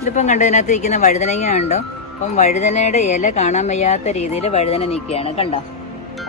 ഇതിപ്പം കണ്ടതിനകത്ത് ഇരിക്കുന്ന വഴുതനങ്ങ ഉണ്ടോ? അപ്പം വഴുതനയുടെ ഇല കാണാൻ വയ്യാത്ത രീതിയിൽ വഴുതന നിൽക്കുകയാണ്, കണ്ടോ?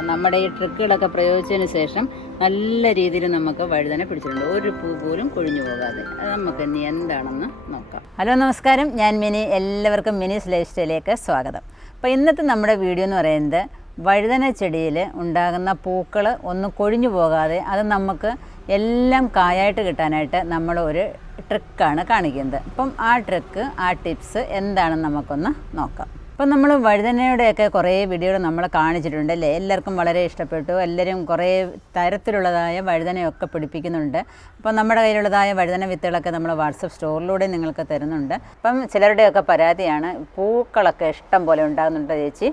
നമ്മുടെ ഈ ട്രിക്കുകളൊക്കെ പ്രയോഗിച്ചതിന് ശേഷം നല്ല രീതിയിൽ നമുക്ക് വഴുതന പിടിച്ചിട്ടുണ്ട്, ഒരു പൂ പോലും കൊഴിഞ്ഞു പോകാതെ. അത് നമുക്ക് ഇനി എന്താണെന്ന് നോക്കാം. ഹലോ, നമസ്കാരം, ഞാൻ മിനി. എല്ലാവർക്കും മിനീസ് ലൈഫ് സ്റ്റൈലിലേക്ക് സ്വാഗതം. അപ്പോൾ ഇന്നത്തെ നമ്മുടെ വീഡിയോ എന്ന് പറയുന്നത് വഴുതന ചെടിയിൽ ഉണ്ടാകുന്ന പൂക്കൾ ഒന്ന് കൊഴിഞ്ഞു പോകാതെ അത് നമുക്ക് എല്ലാം കായായിട്ട് കിട്ടാനായിട്ട് നമ്മൾ ഒരു ട്രിക്കാണ് കാണിക്കുന്നത്. അപ്പം ആ ട്രിക്ക്, ആ ടിപ്സ് എന്താണെന്ന് നമുക്കൊന്ന് നോക്കാം. അപ്പം നമ്മൾ വഴുതനയുടെയൊക്കെ കുറേ വീഡിയോകൾ നമ്മൾ കാണിച്ചിട്ടുണ്ട് അല്ലേ? എല്ലാവർക്കും വളരെ ഇഷ്ടപ്പെട്ടു. എല്ലാവരും കുറേ തരത്തിലുള്ളതായ വഴുതനയൊക്കെ പിടിപ്പിക്കുന്നുണ്ട്. അപ്പം നമ്മുടെ കയ്യിലുള്ളതായ വഴുതന വിത്തുകളൊക്കെ നമ്മൾ വാട്സപ്പ് സ്റ്റോറിലൂടെ നിങ്ങൾക്ക് തരുന്നുണ്ട്. അപ്പം ചിലരുടെയൊക്കെ പരാതിയാണ്, പൂക്കളൊക്കെ ഇഷ്ടം പോലെ ഉണ്ടാകുന്നുണ്ട് ചേച്ചി,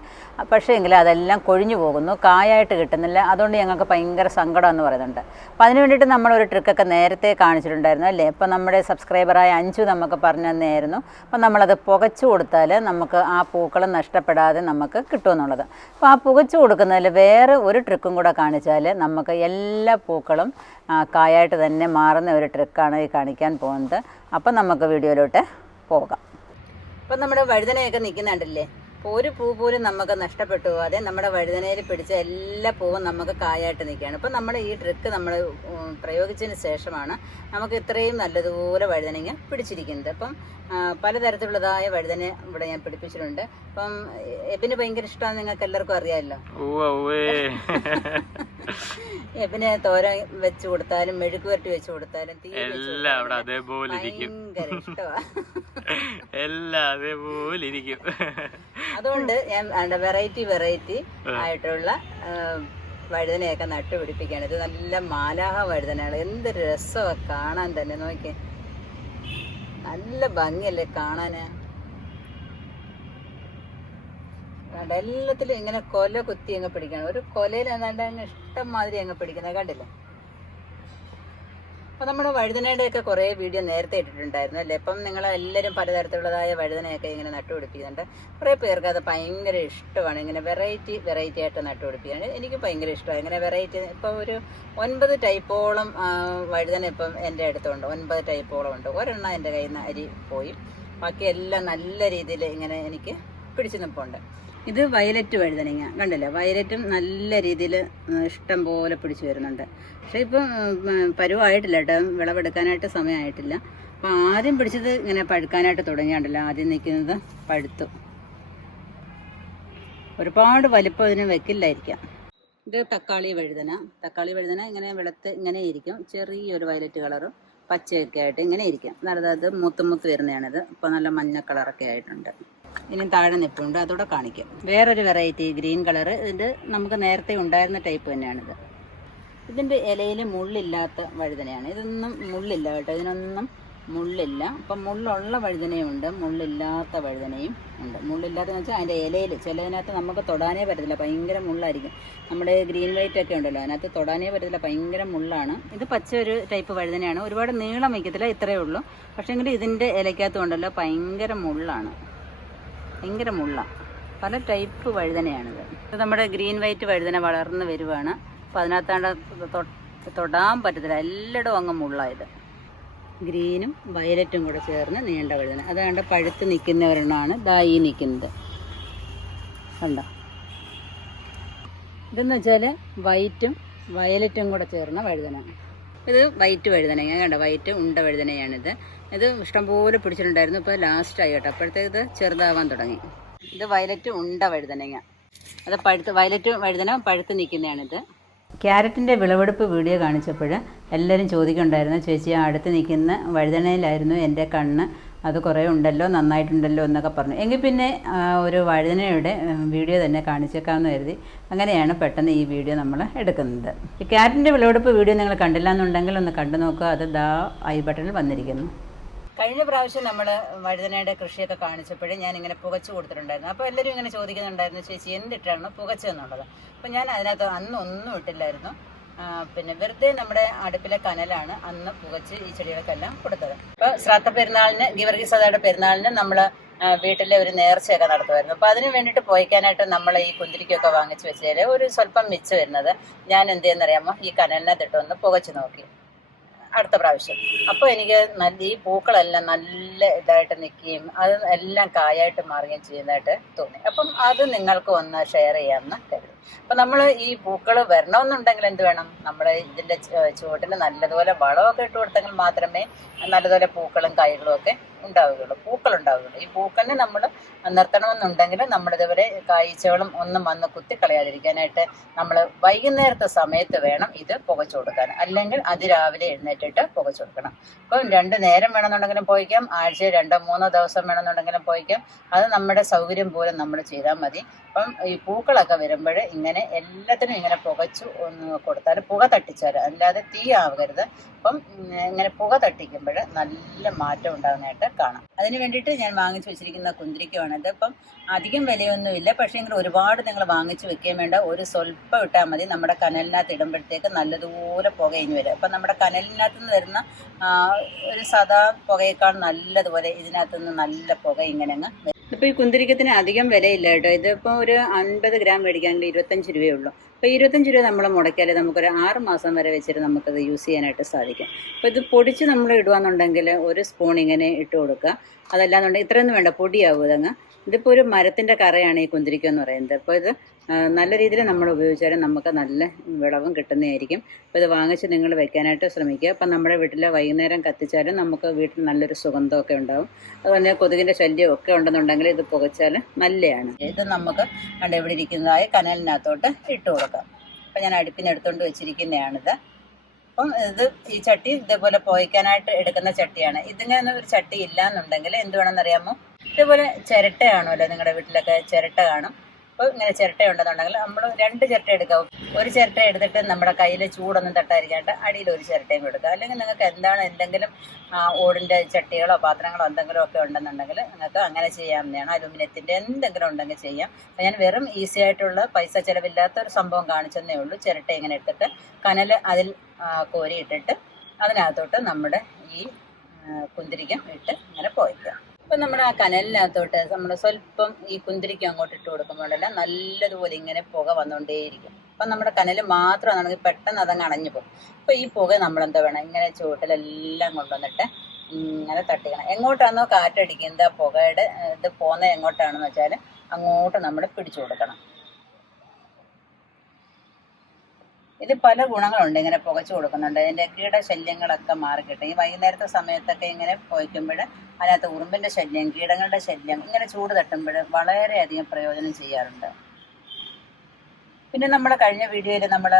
പക്ഷേ എങ്കിൽ അതെല്ലാം കൊഴിഞ്ഞു പോകുന്നു, കായായിട്ട് കിട്ടുന്നില്ല, അതുകൊണ്ട് ഞങ്ങൾക്ക് ഭയങ്കര സങ്കടമെന്ന് പറയുന്നുണ്ട്. അപ്പം അതിന് വേണ്ടിയിട്ട് നമ്മളൊരു ട്രിക്കൊക്കെ നേരത്തെ കാണിച്ചിട്ടുണ്ടായിരുന്നു അല്ലേ? അപ്പം നമ്മുടെ സബ്സ്ക്രൈബറായ അഞ്ചു നമുക്ക് പറഞ്ഞു തന്നെയായിരുന്നു. അപ്പം നമ്മളത് പുകച്ചു കൊടുത്താൽ നമുക്ക് ആ പൂക്കൾ നഷ്ടപ്പെടാതെ നമുക്ക് കിട്ടുമെന്നുള്ളത്. അപ്പോൾ ആ പുകച്ചു കൊടുക്കുന്നതിൽ വേറെ ഒരു ട്രിക്കും കൂടെ കാണിച്ചാൽ നമുക്ക് എല്ലാ പൂക്കളും കായായിട്ട് തന്നെ മാറുന്ന ഒരു ട്രിക്കാണ് ഈ കാണിക്കാൻ പോകുന്നത്. അപ്പം നമുക്ക് വീഡിയോയിലോട്ട് പോകാം. അപ്പം നമ്മുടെ വഴുതനയൊക്കെ നിൽക്കുന്നുണ്ടല്ലേ? അപ്പോൾ ഒരു പൂ പോലും നമുക്ക് നഷ്ടപ്പെട്ടു പോകാതെ നമ്മുടെ വഴുതനയിൽ പിടിച്ച എല്ലാ പൂവും നമുക്ക് കായായിട്ട് നിൽക്കുകയാണ്. അപ്പം നമ്മൾ ഈ ട്രിക്ക് നമ്മൾ പ്രയോഗിച്ചതിന് ശേഷമാണ് നമുക്ക് ഇത്രയും നല്ലതുപോലെ വഴുതനങ്ങ പിടിച്ചിരിക്കുന്നത്. അപ്പം പലതരത്തിലുള്ളതായ വഴുതന ഇവിടെ ഞാൻ പിടിപ്പിച്ചിട്ടുണ്ട്. അപ്പം എബിന് ഭയങ്കര ഇഷ്ടമാണ്, നിങ്ങൾക്ക് എല്ലാവർക്കും അറിയാമല്ലോ. എബിന് തോരൻ വെച്ച് കൊടുത്താലും മെഴുക്ക് പുരട്ടി വെച്ച് കൊടുത്താലും ഭയങ്കര ഇഷ്ടമാണ്. അതുകൊണ്ട് ഞാൻ വെറൈറ്റി ആയിട്ടുള്ള വഴുതനയൊക്കെ നട്ടുപിടിപ്പിക്കുകയാണ്. ഇത് നല്ല മാലാഹ വഴുതനയാണ്. എന്ത് രസമാണ് കാണാൻ തന്നെ. നോക്കിയേ, നല്ല ഭംഗിയല്ലേ കാണാന്. എല്ലാത്തിലും ഇങ്ങനെ കൊല കുത്തി അങ്ങ് പിടിക്കണം. ഒരു കൊലയിൽ എന്നാണ്ട് അങ്ങ് ഇഷ്ടം മാതിരി അങ്ങ് പിടിക്കുന്നത് കണ്ടില്ലേ? അപ്പോൾ നമ്മുടെ വഴുതനയുടെയൊക്കെ കുറേ വീഡിയോ നേരത്തെ ഇട്ടിട്ടുണ്ടായിരുന്നു അല്ലേ? അപ്പം നിങ്ങളെല്ലാവരും പലതരത്തിലുള്ളതായ വഴുതനയൊക്കെ ഇങ്ങനെ നട്ടുപിടിപ്പിക്കുന്നുണ്ട്. കുറേ പേർക്ക് അത് ഭയങ്കര ഇഷ്ടമാണ്, ഇങ്ങനെ വെറൈറ്റി ആയിട്ട് നട്ടുപിടിപ്പിക്കുകയാണ്. എനിക്ക് ഭയങ്കര ഇഷ്ടമാണ് ഇങ്ങനെ വെറൈറ്റി. ഇപ്പോൾ ഒരു 9 ടൈപ്പോളം വഴുതന ഇപ്പം എൻ്റെ അടുത്തുണ്ട്. 9 ടൈപ്പോളം ഉണ്ട്. ഒരെണ്ണം എൻ്റെ കയ്യിൽ നിന്ന് അരി പോയി, ബാക്കി എല്ലാം നല്ല രീതിയിൽ ഇങ്ങനെ എനിക്ക് പിടിച്ചു നിൽപ്പുണ്ട്. ഇത് വയലറ്റ് വഴുതനങ്ങ കണ്ടില്ലേ? വയലറ്റും നല്ല രീതിയിൽ ഇഷ്ടം പോലെ പിടിച്ചു വരുന്നുണ്ട്. പക്ഷേ ഇപ്പം പരുവായിട്ടില്ല കേട്ടോ, വിളവെടുക്കാനായിട്ട് സമയമായിട്ടില്ല. അപ്പം ആദ്യം പിടിച്ചത് ഇങ്ങനെ പഴുക്കാനായിട്ട് തുടങ്ങിയാണ്ടല്ലോ. ആദ്യം നിൽക്കുന്നത് പഴുത്തു. ഒരുപാട് വലിപ്പം ഇതിന് വെക്കില്ലായിരിക്കാം. ഇത് തക്കാളി വഴുതന ഇങ്ങനെ വെളുത്ത് ഇങ്ങനെ ഇരിക്കും. ചെറിയൊരു വയലറ്റ് കളറും പച്ചയൊക്കെ ആയിട്ട് ഇങ്ങനെ ഇരിക്കും. അത് മുത്ത് വരുന്നതാണിത്. ഇപ്പം നല്ല മഞ്ഞ കളറൊക്കെ ആയിട്ടുണ്ട്. ഇനി താഴെ നിൽപ്പുണ്ട്, അതോടെ കാണിക്കാം. വേറൊരു വെറൈറ്റി ഗ്രീൻ കളറ്. ഇത് നമുക്ക് നേരത്തെ ഉണ്ടായിരുന്ന ടൈപ്പ് തന്നെയാണിത്. ഇതിൻ്റെ ഇലയിൽ മുള്ളില്ലാത്ത വഴുതനയാണ്. ഇതൊന്നും മുള്ളില്ല കേട്ടോ, ഇതിനൊന്നും മുള്ളില്ല. അപ്പം മുള്ളുള്ള വഴുതനയുണ്ട്, മുള്ളില്ലാത്ത വഴുതനയും ഉണ്ട്. മുള്ളില്ലാത്തതെന്ന് വെച്ചാൽ അതിൻ്റെ ഇലയിൽ ചിലതിനകത്ത് നമുക്ക് തൊടാനേ പറ്റത്തില്ല, ഭയങ്കര മുള്ളായിരിക്കും. നമ്മുടെ ഗ്രീൻ വൈറ്റ് ഒക്കെ ഉണ്ടല്ലോ, അതിനകത്ത് തൊടാനേ പറ്റത്തില്ല, ഭയങ്കര മുള്ളാണ്. ഇത് പച്ച ഒരു ടൈപ്പ് വഴുതനയാണ്. ഒരുപാട് നീളം വയ്ക്കത്തില്ല, ഇത്രയേ ഉള്ളൂ. പക്ഷേ എങ്കിൽ ഇതിൻ്റെ ഇലയ്ക്കകത്തും ഉണ്ടല്ലോ ഭയങ്കര മുള്ളാണ്, ഭയങ്കര മുള്ളാണ്. പല ടൈപ്പ് വഴുതനയാണിത്. ഇത് നമ്മുടെ ഗ്രീൻ വൈറ്റ് വഴുതന വളർന്ന് വരുവാണ്. അപ്പോൾ അതിനകത്താണ്ട് തൊടാൻ പറ്റത്തില്ല, എല്ലായിടും അങ്ങ് മുള്ളായത്. ഗ്രീനും വയലറ്റും കൂടെ ചേർന്ന് നീണ്ട വഴുതന. അതാണ്ട് പഴുത്ത് നിൽക്കുന്ന ഒരെണ്ണമാണ് ഈ നിൽക്കുന്നത്, കണ്ടോ? ഇതെന്ന് വെച്ചാൽ വൈറ്റും വയലറ്റും കൂടെ ചേർന്ന വഴുതന. ഇത് വൈറ്റ് വഴുതനങ്ങ കണ്ടോ, വൈറ്റ് ഉണ്ട വഴുതനയാണിത്. ഇത് ഇഷ്ടംപോലെ പിടിച്ചിട്ടുണ്ടായിരുന്നു, ഇപ്പോൾ ലാസ്റ്റായി കേട്ടോ. അപ്പോഴത്തേക്ക് ഇത് ചെറുതാവാൻ തുടങ്ങി. ഇത് വയലറ്റ് ഉണ്ട വഴുതനങ്ങ. അത് വയലറ്റ് വഴുതന പഴുത്ത് നിൽക്കുന്നതാണിത്. ക്യാരറ്റിൻ്റെ വിളവെടുപ്പ് വീഡിയോ കാണിച്ചപ്പോൾ എല്ലാവരും ചോദിക്കുന്നുണ്ടായിരുന്നു, ചേച്ചി അടുത്ത് നിൽക്കുന്ന വഴുതനയിലായിരുന്നു എൻ്റെ കണ്ണ്, അത് കുറേ ഉണ്ടല്ലോ, നന്നായിട്ടുണ്ടല്ലോ എന്നൊക്കെ പറഞ്ഞു. എങ്കിൽ പിന്നെ ഒരു വഴുതനയുടെ വീഡിയോ തന്നെ കാണിച്ചേക്കാമെന്ന് കരുതി അങ്ങനെയാണ് പെട്ടെന്ന് ഈ വീഡിയോ നമ്മൾ എടുക്കുന്നത്. ഈ ക്യാരറ്റിൻ്റെ വിളവെടുപ്പ് വീഡിയോ നിങ്ങൾ കണ്ടില്ല എന്നുണ്ടെങ്കിൽ ഒന്ന് കണ്ടു നോക്കുക. അത് ഐ ബട്ടണിൽ വന്നിരിക്കുന്നു. കഴിഞ്ഞ പ്രാവശ്യം നമ്മൾ വഴുതനയുടെ കൃഷിയൊക്കെ കാണിച്ചപ്പോഴേ ഞാനിങ്ങനെ പുകച്ചു കൊടുത്തിട്ടുണ്ടായിരുന്നു. അപ്പോൾ എല്ലാവരും ഇങ്ങനെ ചോദിക്കുന്നുണ്ടായിരുന്നു, ചേച്ചി എന്തിട്ടാണ് പുകച്ചെന്നുള്ളത്. അപ്പോൾ ഞാൻ അതിനകത്ത് അന്ന് ഒന്നും ഇട്ടില്ലായിരുന്നു. പിന്നെ വെറുതെ നമ്മുടെ അടുപ്പിലെ കനലാണ് അന്ന് പുകച്ച് ഈ ചെടികൾക്കെല്ലാം കൊടുത്തത്. അപ്പോൾ ശ്രാദ്ധ പെരുന്നാളിന്, ഗീവർഗീസ് സദയുടെ പെരുന്നാളിന് നമ്മൾ വീട്ടിലെ ഒരു നേർച്ചയൊക്കെ നടത്തുമായിരുന്നു. അപ്പോൾ അതിന് വേണ്ടിയിട്ട് പോയിക്കാനായിട്ട് നമ്മൾ ഈ കുന്തിരിക്കൊക്കെ വാങ്ങിച്ച് വെച്ചാൽ ഒരു സ്വല്പം മിച്ചം വരുന്നത് ഞാൻ എന്ത് ചെയ്യുന്നറിയാമോ, ഈ കനലിനകത്തിട്ടൊന്ന് പുകച്ച് നോക്കി. അടുത്ത പ്രാവശ്യം. അപ്പോൾ എനിക്ക് ഈ പൂക്കളെല്ലാം നല്ല ഇതായിട്ട് നിൽക്കുകയും അത് എല്ലാം കായായിട്ട് മാറുകയും ചെയ്യുന്നതായിട്ട് തോന്നി. അപ്പം അത് നിങ്ങൾക്ക് ഒന്ന് ഷെയർ ചെയ്യാമെന്ന് കരുതി. അപ്പം നമ്മൾ ഈ പൂക്കൾ വരണമെന്നുണ്ടെങ്കിൽ എന്ത് വേണം, നമ്മുടെ ഇതിൻ്റെ ചുവട്ടിൽ നല്ലതുപോലെ വളമൊക്കെ ഇട്ട് കൊടുത്തെങ്കിൽ മാത്രമേ നല്ലതുപോലെ പൂക്കളും കായ്കളും ഒക്കെ ഉണ്ടാവുകയുള്ളൂ, പൂക്കളുണ്ടാവുകയുള്ളൂ. ഈ പൂക്കളിനെ നമ്മൾ നിർത്തണമെന്നുണ്ടെങ്കിൽ നമ്മളിതുപോലെ കായ്ച്ചകളും ഒന്നും വന്ന് കുത്തിക്കളയാതിരിക്കാനായിട്ട് നമ്മൾ വൈകുന്നേരത്തെ സമയത്ത് വേണം ഇത് പുകച്ചു കൊടുക്കാൻ, അല്ലെങ്കിൽ അതിരാവിലെ എഴുന്നേറ്റിട്ട് പുകച്ചു കൊടുക്കണം. അപ്പം 2 നേരം വേണമെന്നുണ്ടെങ്കിലും പോയിക്കാം, ആഴ്ചയിൽ 2-3 ദിവസം വേണമെന്നുണ്ടെങ്കിലും പോയിക്കാം. അത് നമ്മുടെ സൗകര്യം പോലെ നമ്മൾ ചെയ്താൽ മതി. അപ്പം ഈ പൂക്കളൊക്കെ വരുമ്പോൾ ഇങ്ങനെ എല്ലാത്തിനും ഇങ്ങനെ പുകച്ചു ഒന്ന് കൊടുത്താൽ, പുക തട്ടിച്ചാൽ, അല്ലാതെ തീ ആവരുത്. അപ്പം ഇങ്ങനെ പുക തട്ടിക്കുമ്പോൾ നല്ല മാറ്റം ഉണ്ടാകുന്നതായിട്ട് കാണാം. അതിന് വേണ്ടിയിട്ട് ഞാൻ വാങ്ങിച്ചു വെച്ചിരിക്കുന്ന കുന്തിരിക്കമാണിത്. ഇപ്പം അധികം വിലയൊന്നുമില്ല, പക്ഷേ എങ്കിൽ ഒരുപാട് നിങ്ങൾ വാങ്ങിച്ചു വെക്കുകയും വേണ്ട, ഒരു സ്വല്പം ഇട്ടാൽ മതി. നമ്മുടെ കനലിനകത്ത് ഇടുമ്പോഴത്തേക്ക് നല്ലതുപോലെ പുകയിഞ്ഞ് വരും. അപ്പം നമ്മുടെ കനലിനകത്ത് നിന്ന് വരുന്ന ഒരു സാധാ പുകയേക്കാൾ നല്ലതുപോലെ ഇതിനകത്തുനിന്ന് നല്ല പുക ഇങ്ങനെ അങ്ങ്. ഇപ്പോൾ ഈ കുന്തിരിക്കത്തിന് അധികം വിലയില്ല കേട്ടോ. ഇതിപ്പോൾ ഒരു 50 ഗ്രാം മേടിക്കാണെങ്കിൽ 25 രൂപയേ ഉള്ളൂ. അപ്പോൾ 25 രൂപ നമ്മൾ മുടക്കിയാൽ നമുക്കൊരു 6 മാസം വരെ വെച്ചിട്ട് നമുക്കത് യൂസ് ചെയ്യാനായിട്ട് സാധിക്കും. അപ്പോൾ ഇത് പൊടിച്ച് നമ്മൾ ഇടുകയെന്നുണ്ടെങ്കിൽ 1 സ്പൂൺ ഇങ്ങനെ ഇട്ട് കൊടുക്കുക. അതല്ലാന്നുണ്ടെങ്കിൽ ഇത്രയൊന്നും വേണ്ട, പൊടിയാവും ഇതങ്ങ്. ഇതിപ്പോൾ ഒരു മരത്തിൻ്റെ കറയാണ് ഈ കുന്തിരിക്കം എന്ന് പറയുന്നത്. അപ്പോൾ ഇത് നല്ല രീതിയിൽ നമ്മൾ ഉപയോഗിച്ചാലും നമുക്ക് നല്ല വിളവും കിട്ടുന്നതായിരിക്കും. അപ്പോൾ ഇത് വാങ്ങിച്ച് നിങ്ങൾ വെക്കാനായിട്ട് ശ്രമിക്കുക. അപ്പം നമ്മുടെ വീട്ടിൽ വൈകുന്നേരം കത്തിച്ചാലും നമുക്ക് വീട്ടിൽ നല്ലൊരു സുഗന്ധമൊക്കെ ഉണ്ടാവും. അതുപോലെ കൊതുകിൻ്റെ ശല്യമൊക്കെ ഉണ്ടെന്നുണ്ടെങ്കിൽ ഇത് പുകച്ചാൽ നല്ലതാണ്. ഇത് നമുക്ക് ഇവിടെ ഇരിക്കുന്നതായ കനലിനകത്തോട്ട് ഇട്ട് കൊടുക്കാം. അപ്പം ഞാൻ അടുപ്പിനെടുത്തുകൊണ്ട് വെച്ചിരിക്കുന്നതാണിത്. അപ്പം ഇത് ഈ ചട്ടി ഇതേപോലെ പുകയ്ക്കാനായിട്ട് എടുക്കുന്ന ചട്ടിയാണ്. ഇതിങ്ങനെ ഒരു ചട്ടി ഇല്ല എന്നുണ്ടെങ്കിൽ എന്ത് വേണമെന്നറിയാമോ, ഇതേപോലെ ചിരട്ട കാണുമല്ലോ, നിങ്ങളുടെ വീട്ടിലൊക്കെ ചിരട്ട കാണും. അപ്പോൾ ഇങ്ങനെ ചിരട്ട ഉണ്ടെന്നുണ്ടെങ്കിൽ നമ്മൾ 2 ചിരട്ട എടുക്കാം. ഒരു ചിരട്ട എടുത്തിട്ട് നമ്മുടെ കയ്യിൽ ചൂടൊന്നും തട്ടാതിരിക്കാണ്ട് അടിയിൽ ഒരു ചിരട്ടയും കൊടുക്കുക. അല്ലെങ്കിൽ നിങ്ങൾക്ക് എന്തെങ്കിലും ഓടിൻ്റെ ചട്ടികളോ പാത്രങ്ങളോ എന്തെങ്കിലും ഒക്കെ ഉണ്ടെന്നുണ്ടെങ്കിൽ നിങ്ങൾക്ക് അങ്ങനെ ചെയ്യാവുന്നതാണ്. അലുമിനിയത്തിൻ്റെ എന്തെങ്കിലും ഉണ്ടെങ്കിൽ ചെയ്യാം. അപ്പോൾ ഞാൻ വെറും ഈസി ആയിട്ടുള്ള പൈസ ചിലവില്ലാത്ത ഒരു സംഭവം കാണിച്ചെന്നേ ഉള്ളൂ. ചിരട്ട ഇങ്ങനെ എടുത്തിട്ട് കനൽ അതിൽ കോരിയിട്ടിട്ട് അതിനകത്തോട്ട് നമ്മുടെ ഈ കുന്തിരിക്കം ഇട്ട് ഇങ്ങനെ പോയിക്കുക. അപ്പം നമ്മൾ ആ കനലിനകത്തോട്ട് നമ്മൾ സ്വല്പം ഈ കുന്തിരിക്കം അങ്ങോട്ട് ഇട്ട് കൊടുക്കുമ്പോഴെല്ലാം നല്ലതുപോലെ ഇങ്ങനെ പുക വന്നുകൊണ്ടേയിരിക്കും. അപ്പം നമ്മുടെ കനൽ മാത്രമാണെങ്കിൽ പെട്ടെന്ന് അതങ്ങ് അണഞ്ഞു പോകും. അപ്പോൾ ഈ പുക നമ്മളെന്താ വേണം, ഇങ്ങനെ ചുവട്ടിലെല്ലാം കൊണ്ടുവന്നിട്ട് ഇങ്ങനെ തട്ടിക്കണം. എങ്ങോട്ടാണോ കാറ്റടിക്കുന്നത് ആ പുകയുടെ ഇത് പോകുന്നത് എങ്ങോട്ടാണെന്ന് വെച്ചാൽ അങ്ങോട്ട് നമ്മൾ പിടിച്ചു കൊടുക്കണം. ഇത് പല ഗുണങ്ങളുണ്ട് ഇങ്ങനെ പുകച്ചു കൊടുക്കുന്നുണ്ട്. അതിൻ്റെ കീടശല്യങ്ങളൊക്കെ മാറിക്കിട്ടും. ഈ വൈകുന്നേരത്തെ സമയത്തൊക്കെ ഇങ്ങനെ പുകയ്ക്കുമ്പോൾ അതിനകത്ത് ഉറുമ്പിൻ്റെ ശല്യം, കീടങ്ങളുടെ ശല്യം ഇങ്ങനെ ചൂട് തട്ടുമ്പോൾ വളരെയധികം പ്രയോജനം ചെയ്യാറുണ്ട്. പിന്നെ നമ്മൾ കഴിഞ്ഞ വീഡിയോയിൽ നമ്മൾ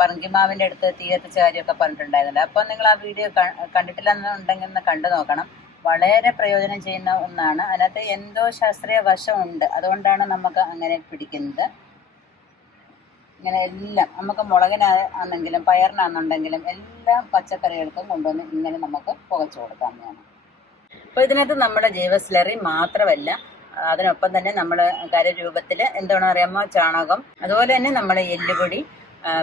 പറങ്കിമാവിൻ്റെ അടുത്ത് തീ കത്തിച്ച കാര്യമൊക്കെ പറഞ്ഞിട്ടുണ്ടായിരുന്നില്ല. അപ്പോൾ നിങ്ങൾ ആ വീഡിയോ കണ്ടിട്ടില്ലെന്നുണ്ടെങ്കിൽ ഒന്ന് കണ്ടു നോക്കണം. വളരെ പ്രയോജനം ചെയ്യുന്ന ഒന്നാണ്. അതിനകത്ത് എന്തോ ശാസ്ത്രീയ വശമുണ്ട്, അതുകൊണ്ടാണ് നമുക്ക് അങ്ങനെ പിടിക്കുന്നത്. ഇങ്ങനെ എല്ലാം നമുക്ക് മുളകിനാണെങ്കിലും പയറിനാണെന്നുണ്ടെങ്കിലും എല്ലാ പച്ചക്കറികൾക്കും കൊണ്ടുവന്ന് ഇങ്ങനെ നമുക്ക് പുകച്ചു കൊടുക്കാവുന്നതാണ്. അപ്പോൾ ഇതിനകത്ത് നമ്മുടെ ജൈവ സ്ലറി മാത്രമല്ല, അതിനൊപ്പം തന്നെ നമ്മൾ കരരൂപത്തിൽ എന്താണെന്ന് അറിയാമോ, ചാണകം, അതുപോലെ തന്നെ നമ്മൾ എല്ലുപൊടി,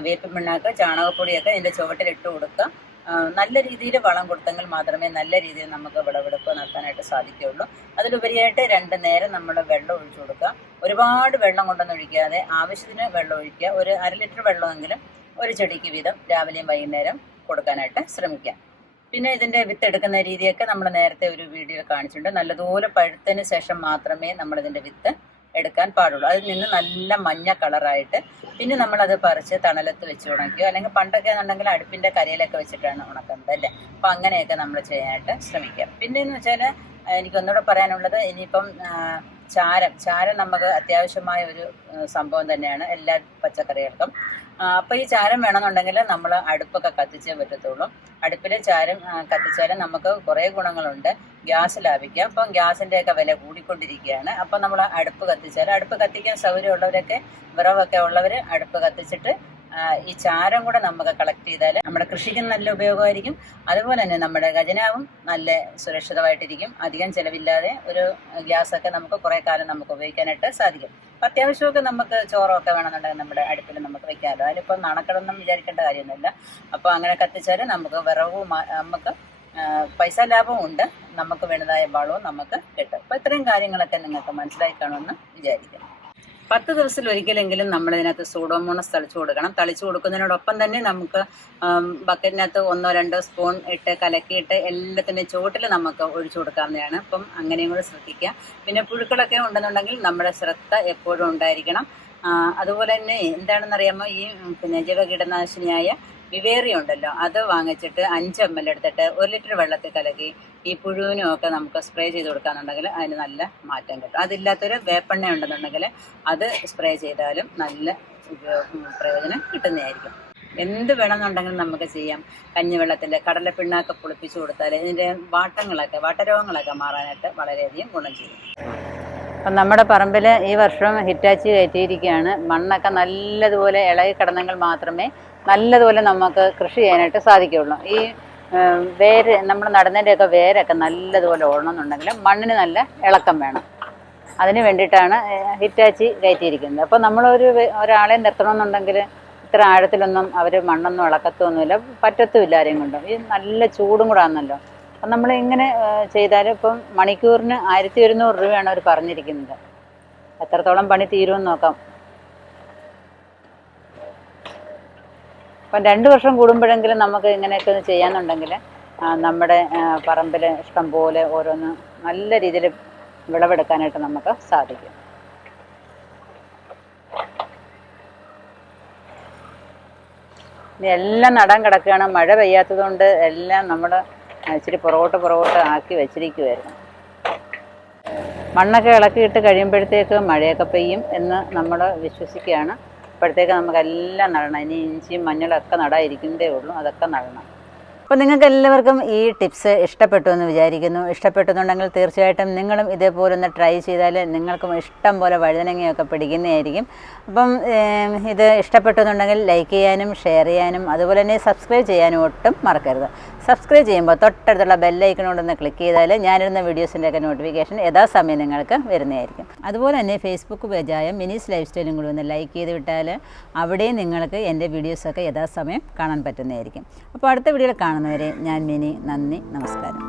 വേപ്പിൻ പിണ്ണാക്ക്, ചാണകപ്പൊടിയൊക്കെ ഇതിൻ്റെ ചുവട്ടിലിട്ട് കൊടുക്കുക. നല്ല രീതിയിൽ വളം കൊടുത്തെങ്കിൽ മാത്രമേ നല്ല രീതിയിൽ നമുക്ക് വിളവെടുപ്പ് നടത്താനായിട്ട് സാധിക്കുകയുള്ളൂ. അതിലുപരിയായിട്ട് 2 നേരം നമ്മൾ വെള്ളം ഒഴിച്ചു കൊടുക്കുക. ഒരുപാട് വെള്ളം കൊണ്ടൊന്നും ഒഴിക്കാതെ ആവശ്യത്തിന് വെള്ളം ഒഴിക്കുക. ഒരു 1/2 ലിറ്റർ വെള്ളമെങ്കിലും ഒരു ചെടിക്ക് വീതം രാവിലെയും വൈകുന്നേരം കൊടുക്കാനായിട്ട് ശ്രമിക്കുക. പിന്നെ ഇതിൻ്റെ വിത്തെടുക്കുന്ന രീതിയൊക്കെ നമ്മൾ നേരത്തെ ഒരു വീഡിയോ കാണിച്ചിട്ടുണ്ട്. നല്ലതുപോലെ പഴുത്തതിന് ശേഷം മാത്രമേ നമ്മളിതിൻ്റെ വിത്ത് എടുക്കാൻ പാടുള്ളൂ. അതിൽ നിന്ന് നല്ല മഞ്ഞ കളറായിട്ട് പിന്നെ നമ്മളത് പറിച്ച് തണലത്ത് വെച്ച് ഉണക്കുകയോ, അല്ലെങ്കിൽ പണ്ടൊക്കെ എന്നുണ്ടെങ്കിൽ അടുപ്പിൻ്റെ കരയിലൊക്കെ വെച്ചിട്ടാണ് ഉണക്കുന്നത് അല്ലേ. അപ്പം അങ്ങനെയൊക്കെ നമ്മൾ ചെയ്യാനായിട്ട് ശ്രമിക്കുക. പിന്നെ എന്ന് വെച്ചാൽ എനിക്കൊന്നുകൂടെ പറയാനുള്ളത്, ഇനിയിപ്പം ചാരം നമുക്ക് അത്യാവശ്യമായ ഒരു സംഭവം തന്നെയാണ് എല്ലാ പച്ചക്കറികൾക്കും. അപ്പോൾ ഈ ചാരം വേണമെന്നുണ്ടെങ്കിൽ നമ്മൾ അടുപ്പൊക്കെ കത്തിച്ചേ പറ്റത്തുള്ളൂ. അടുപ്പിൽ ചാരം കത്തിച്ചാലും നമുക്ക് കുറേ ഗുണങ്ങളുണ്ട്. ഗ്യാസ് ലാഭിക്കാം. അപ്പം ഗ്യാസിൻ്റെയൊക്കെ വില കൂടിക്കൊണ്ടിരിക്കുകയാണ്. അപ്പം നമ്മൾ അടുപ്പ് കത്തിക്കാൻ സൗകര്യമുള്ളവരൊക്കെ, വിറവൊക്കെ ഉള്ളവർ അടുപ്പ് കത്തിച്ചിട്ട് ഈ ചാരം കൂടെ നമുക്ക് കളക്ട് ചെയ്താൽ നമ്മുടെ കൃഷിക്ക് നല്ല ഉപയോഗമായിരിക്കും. അതുപോലെ തന്നെ നമ്മുടെ ഖജനാവും നല്ല സുരക്ഷിതമായിട്ടിരിക്കും. അധികം ചിലവില്ലാതെ ഒരു ഗ്യാസൊക്കെ നമുക്ക് കുറേ കാലം നമുക്ക് ഉപയോഗിക്കാനായിട്ട് സാധിക്കും. അപ്പം അത്യാവശ്യമൊക്കെ നമുക്ക് ചോറൊക്കെ വേണമെന്നുണ്ടെങ്കിൽ നമ്മുടെ അടുപ്പിൽ നമുക്ക് വെക്കാമല്ലോ. അതിലിപ്പം നാണക്കെടൊന്നും വിചാരിക്കേണ്ട കാര്യമൊന്നുമില്ല. അപ്പോൾ അങ്ങനെ കത്തിച്ചാൽ നമുക്ക് വിറവും നമുക്ക് പൈസ ലാഭവും ഉണ്ട്, നമുക്ക് വേണ്ടതായ വളവും നമുക്ക് കിട്ടും. അപ്പോൾ ഇത്രയും കാര്യങ്ങളൊക്കെ നിങ്ങൾക്ക് മനസ്സിലായി കാണുമെന്ന് വിചാരിക്കുന്നു. 10 ദിവസത്തിൽ ഒരിക്കലെങ്കിലും നമ്മളിതിനകത്ത് സൂഡോമോണസ് തളിച്ചു കൊടുക്കണം. തളിച്ചു കൊടുക്കുന്നതിനോടൊപ്പം തന്നെ നമുക്ക് ബക്കറ്റിനകത്ത് 1-2 സ്പൂൺ ഇട്ട് കലക്കിയിട്ട് എല്ലാത്തിൻ്റെ ചുവട്ടിൽ നമുക്ക് ഒഴിച്ചു കൊടുക്കാവുന്നതാണ്. അപ്പം അങ്ങനെയും കൂടെ ശ്രദ്ധിക്കുക. പിന്നെ പുഴുക്കളൊക്കെ ഉണ്ടെന്നുണ്ടെങ്കിൽ നമ്മുടെ ശ്രദ്ധ എപ്പോഴും ഉണ്ടായിരിക്കണം. അതുപോലെ തന്നെ എന്താണെന്നറിയാമോ, ഈ പിന്നെ ജൈവ കീടനാശിനിയായ വിവേറിയ ഉണ്ടല്ലോ, അത് വാങ്ങിച്ചിട്ട് 5 ml എടുത്തിട്ട് 1 ലിറ്റർ വെള്ളത്തിൽ കലക്കി ഈ പുഴുവിനും ഒക്കെ നമുക്ക് സ്പ്രേ ചെയ്ത് കൊടുക്കാന്നുണ്ടെങ്കിൽ അതിന് നല്ല മാറ്റം കിട്ടും. അതില്ലാത്തൊരു വേപ്പെണ്ണ ഉണ്ടെന്നുണ്ടെങ്കിൽ അത് സ്പ്രേ ചെയ്താലും നല്ല പ്രയോജനം കിട്ടുന്നതായിരിക്കും. എന്ത് വേണമെന്നുണ്ടെങ്കിലും നമുക്ക് ചെയ്യാം. കഞ്ഞിവെള്ളത്തിൻ്റെ കടലപ്പിണ്ണാക്ക് പുളിപ്പിച്ച് കൊടുത്താൽ ഇതിൻ്റെ വാട്ടരോഗങ്ങളൊക്കെ മാറാനായിട്ട് വളരെയധികം ഗുണം ചെയ്യും. അപ്പം നമ്മുടെ പറമ്പിൽ ഈ വർഷം ഹിറ്റാച്ചി കയറ്റിയിരിക്കുകയാണ്. മണ്ണൊക്കെ നല്ലതുപോലെ ഇളകി കിടന്നെങ്കിൽ മാത്രമേ നല്ലതുപോലെ നമുക്ക് കൃഷി ചെയ്യാനായിട്ട് സാധിക്കുകയുള്ളൂ. ഈ വേര് നമ്മൾ നടുന്നതിൻ്റെയൊക്കെ വേരൊക്കെ നല്ലതുപോലെ ഓടണമെന്നുണ്ടെങ്കിൽ മണ്ണിന് നല്ല ഇളക്കം വേണം. അതിന് വേണ്ടിയിട്ടാണ് ഹിറ്റാച്ചി കയറ്റിയിരിക്കുന്നത്. അപ്പോൾ ഒരാളെ നിർത്തണമെന്നുണ്ടെങ്കിൽ ഇത്ര ആഴത്തിലൊന്നും അവർ മണ്ണൊന്നും ഇളക്കത്തൊന്നുമില്ല, പറ്റത്തുമില്ല ആരെയും കൊണ്ടും. ഈ നല്ല ചൂടും കൂടെ ആണല്ലോ. അപ്പം നമ്മൾ ഇങ്ങനെ ചെയ്താൽ ഇപ്പം മണിക്കൂറിന് 1100 രൂപയാണ് അവർ പറഞ്ഞിരിക്കുന്നത്. എത്രത്തോളം പണി തീരുമെന്ന് നോക്കാം. അപ്പം 2 വർഷം കൂടുമ്പോഴെങ്കിലും നമുക്ക് ഇങ്ങനെയൊക്കെ ഒന്ന് ചെയ്യാന്നുണ്ടെങ്കിൽ നമ്മുടെ പറമ്പിൽ ഇഷ്ടം പോലെ ഓരോന്ന് നല്ല രീതിയിൽ വിളവെടുക്കാനായിട്ട് നമുക്ക് സാധിക്കും. ഇനി എല്ലാം നടാൻ കിടക്കുകയാണ്. മഴ പെയ്യാത്തത് കൊണ്ട് എല്ലാം നമ്മൾ ഇച്ചിരി പുറകോട്ട് ആക്കി വെച്ചിരിക്കുമായിരുന്നു. മണ്ണൊക്കെ ഇളക്കിയിട്ട് കഴിയുമ്പോഴത്തേക്ക് മഴയൊക്കെ പെയ്യും എന്ന് നമ്മൾ വിശ്വസിക്കുകയാണ്. അപ്പോഴത്തേക്ക് നമുക്കെല്ലാം നടണം. ഇനി ഇഞ്ചിയും മഞ്ഞളൊക്കെ നടാതിരിക്കുന്നതേ ഉള്ളൂ, അതൊക്കെ നടണം. അപ്പോൾ നിങ്ങൾക്ക് എല്ലാവർക്കും ഈ ടിപ്സ് ഇഷ്ടപ്പെട്ടു എന്ന് വിചാരിക്കുന്നു. ഇഷ്ടപ്പെട്ടെന്നുണ്ടെങ്കിൽ തീർച്ചയായിട്ടും നിങ്ങളും ഇതേപോലെ ഒന്ന് ട്രൈ ചെയ്താൽ നിങ്ങൾക്കും ഇഷ്ടം പോലെ വഴുതനങ്ങയൊക്കെ പിടിക്കുന്നതായിരിക്കും. അപ്പം ഇത് ഇഷ്ടപ്പെട്ടെന്നുണ്ടെങ്കിൽ ലൈക്ക് ചെയ്യാനും ഷെയർ ചെയ്യാനും അതുപോലെ തന്നെ സബ്സ്ക്രൈബ് ചെയ്യാനും ഒട്ടും മറക്കരുത്. സബ്സ്ക്രൈബ് ചെയ്യുമ്പോൾ തൊട്ടടുത്തുള്ള ബെല്ലൈക്കണോടൊന്ന് ക്ലിക്ക് ചെയ്താൽ ഞാനിരുന്ന വീഡിയോസിൻ്റെയൊക്കെ നോട്ടിഫിക്കേഷൻ യഥാസമയം നിങ്ങൾക്ക് വരുന്നതായിരിക്കും. അതുപോലെ തന്നെ ഫേസ്ബുക്ക് പേജായ മിനീസ് ലൈഫ് സ്റ്റൈലും കൂടി ഒന്ന് ലൈക്ക് ചെയ്ത് വിട്ടാൽ അവിടെയും നിങ്ങൾക്ക് എൻ്റെ വീഡിയോസൊക്കെ യഥാസമയം കാണാൻ പറ്റുന്നതായിരിക്കും. അപ്പോൾ അടുത്ത വീഡിയോയിൽ കാണുന്നവരെ ഞാൻ മിനി. നന്ദി, നമസ്കാരം.